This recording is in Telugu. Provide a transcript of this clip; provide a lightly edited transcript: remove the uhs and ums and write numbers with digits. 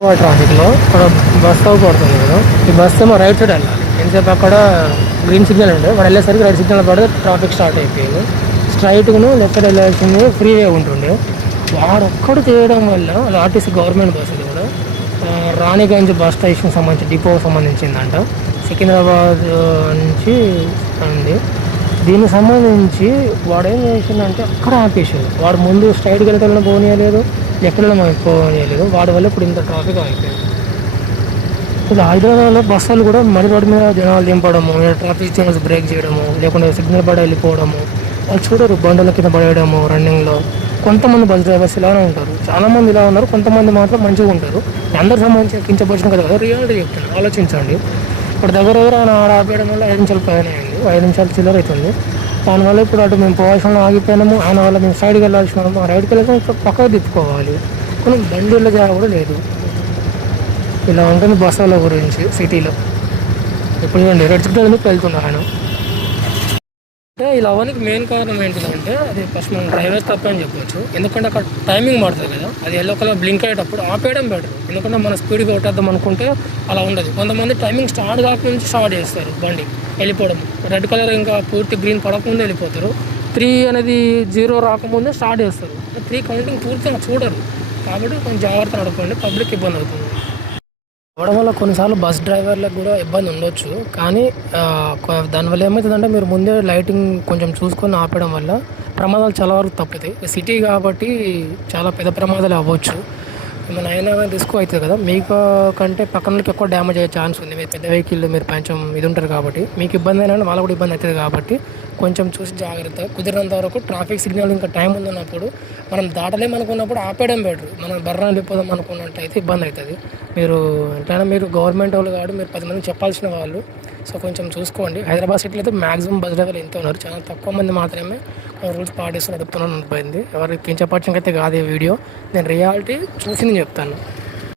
ట్రాఫిక్లో అక్కడ బస్ స్టాప్ పడుతుంది కదా. ఈ బస్ ఏమో రైట్ సైడ్ వెళ్ళాలి. ఎంతసేపు అక్కడ గ్రీన్ సిగ్నల్ ఉండే వాడు వెళ్ళేసరికి రెడ్ సిగ్నల్ పడితే ట్రాఫిక్ స్టార్ట్ అయిపోయింది. స్ట్రైట్గాను లెఫ్ట్ సైడ్ వెళ్ళాల్సింది ఫ్రీవే ఉంటుండే. వాడు ఒక్కడు చేయడం వల్ల అది ఆర్టీసీ గవర్నమెంట్ బస్ ఇది కూడా రాణిగంజ్ బస్ స్టేషన్ సంబంధించి డిపోకి సంబంధించిందంట. సికింద్రాబాద్ నుంచి ఉంది. దీనికి సంబంధించి వాడు ఏం చేసిందంటే అక్కడ ఆపేసాడు. వాడు ముందు స్ట్రైట్కి వెళ్ళటం పోనీయలేదు, లెఫ్ట్ వెళ్ళడం పోనీయలేదు. వాడి వల్ల ఇప్పుడు ఇంత ట్రాఫిక్ అయిపోయింది. ఇప్పుడు హైదరాబాద్లో బస్సులు కూడా మరి రోడ్డు మీద జనాలు దింపడము, ట్రాఫిక్ సిగ్నల్స్ బ్రేక్ చేయడము, లేకుంటే సిగ్నల్ పడి వెళ్ళిపోవడము, వాళ్ళు చూడరు బండుల కింద పడేయడము రన్నింగ్లో. కొంతమంది బస్ డ్రైవర్స్ ఇలానే ఉంటారు, చాలామంది ఇలా ఉన్నారు. కొంతమంది మాత్రం మంచిగా ఉంటారు. అందరు సంబంధించి కించపరిచిన కదా, రియాలిటీ చెప్తాను, ఆలోచించండి. ఇప్పుడు దగ్గర ఆయన ఆడ ఆపేయడం వల్ల 5 నిమిషాలు పైన అయింది, 5 నిమిషాలు చిల్లర అవుతుంది. దానివల్ల ఇప్పుడు అటు మేము పోవాల్సిన ఆగిపోయినాము. ఆయన వల్ల మేము సైడ్కి వెళ్ళాల్సిన ఆ రైడ్కి వెళ్ళాక ఇప్పుడు పక్కకు తిప్పుకోవాలి. కొన్ని బండిళ్ళ జాగా కూడా లేదు. ఇలా ఉంటుంది బస్సుల గురించి సిటీలో. ఇప్పుడు చూడండి రెడ్ సిగ్నల్ మీద వెళ్తున్నారు ఆయన. అంటే ఇలా అవ్వడానికి మెయిన్ కారణం ఏంటిదంటే అది ఫస్ట్ మనం డ్రైవర్ తప్ప అని చెప్పొచ్చు. ఎందుకంటే అక్కడ టైమింగ్ మారుతుంది కదా, అది ఎల్లో కలర్ బ్లింక్ అయ్యేటప్పుడు ఆపేయడం బెటర్. ఎందుకంటే మనం స్పీడ్గా కొట్టేద్దాం అనుకుంటే అలా ఉండదు. కొంతమంది టైమింగ్ స్టార్ట్ కాక నుంచి స్టార్ట్ చేస్తారు బండి వెళ్ళిపోవడం. రెడ్ కలర్ ఇంకా పూర్తి గ్రీన్ పడకముందే వెళ్ళిపోతారు. 3 అనేది 0 రాకముందే స్టార్ట్ చేస్తారు. 3 కౌంటింగ్ పూర్తిగా చూడరు. కాబట్టి కొంచెం జాగ్రత్త నడపండి, పబ్లిక్ ఇబ్బంది అవుతుంది. అవడం వల్ల కొన్నిసార్లు బస్ డ్రైవర్లకు కూడా ఇబ్బంది ఉండొచ్చు. కానీ దానివల్ల ఏమవుతుందంటే మీరు ముందే లైటింగ్ కొంచెం చూసుకొని ఆపడం వల్ల ప్రమాదాలు చాలా వరకు తప్పుతాయి. సిటీ కాబట్టి చాలా పెద్ద ప్రమాదాలు అవ్వచ్చు. మన అయినా రిస్క్ అవుతుంది కదా, మీకు కంటే పక్కనకి ఎక్కువ డ్యామేజ్ అయ్యే ఛాన్స్ ఉంది. మీరు పెద్ద వెహికల్ మీరు కొంచెం ఇది ఉంటారు కాబట్టి మీకు ఇబ్బంది అయినా వాళ్ళకు కూడా ఇబ్బంది అవుతుంది. కాబట్టి కొంచెం చూసి జాగ్రత్త, కుదిరినంత వరకు ట్రాఫిక్ సిగ్నల్ ఇంకా టైం ఉందన్నప్పుడు మనం దాటలేమనుకున్నప్పుడు ఆపేయడం బెటర్. మనం బర్ర వెళ్ళిపోదాం అనుకున్నట్టయితే ఇబ్బంది అవుతుంది. మీరు ఎంతైనా మీరు గవర్నమెంట్ వాళ్ళు కాదు, మీరు 10 మందికి చెప్పాల్సిన వాళ్ళు. సో కొంచెం చూసుకోండి. హైదరాబాద్ సిటీలో అయితే మ్యాక్సిమం బస్ డ్రైవర్లు ఎంత ఉన్నారు, చాలా తక్కువ మంది మాత్రమే రూల్స్ పాటిస్తూ నడుపుతున్నాను అనిపోయింది. ఎవరికి కించపరచంగా అయితే కాదు ఈ వీడియో, నేను రియాలిటీ చూసి నేను చెప్తాను.